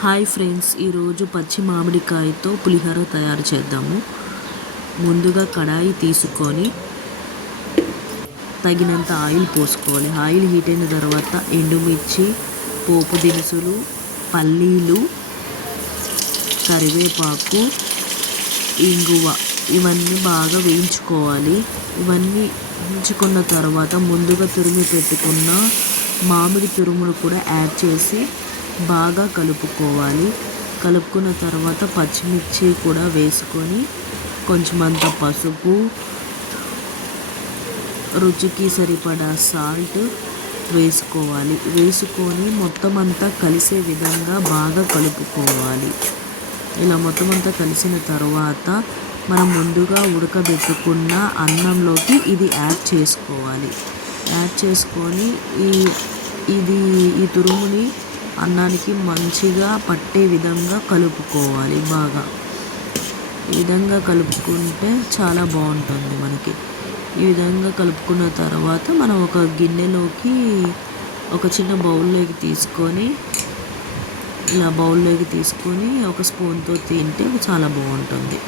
Hi friends, ఈరోజు పచ్చి మామిడికాయతో పులిహోర తయారు చేద్దాము. ముందుగా కడాయి తీసుకొని తగినంత ఆయిల్ పోసుకోవాలి. ఆయిల్ హీట్ అయిన తర్వాత ఎండుమిర్చి, పోపు దినుసులు, పల్లీలు, కరివేపాకు, ఇంగువ ఇవన్నీ బాగా వేయించుకోవాలి. ఇవన్నీ వేయించుకున్న తర్వాత ముందుగా తురిమి పెట్టుకున్న మామిడి తురుమును కూడా యాడ్ చేసి బాగా కలుపుకోవాలి. కలుపుకున్న తర్వాత పచ్చిమిర్చి కూడా వేసుకొని కొంచెమంత పసుపు, రుచికి సరిపడా సాల్ట్ వేసుకోవాలి. వేసుకొని మొత్తం అంతా కలిసే విధంగా బాగా కలుపుకోవాలి. ఇలా మొత్తం అంతా కలిసిన తర్వాత మనం ముందుగా ఉడకబెట్టుకున్న అన్నంలోకి ఇది యాడ్ చేసుకోవాలి. యాడ్ చేసుకొని ఈ తురుముని అన్నానికి మంచిగా పట్టే విధంగా కలుపుకోవాలి. బాగా ఈ విధంగా కలుపుకుంటే చాలా బాగుంటుంది మనకి. ఈ విధంగా కలుపుకున్న తర్వాత మనం ఒక గిన్నెలోకి ఒక చిన్న బౌల్లోకి తీసుకొని ఒక స్పూన్తో తింటే చాలా బాగుంటుంది.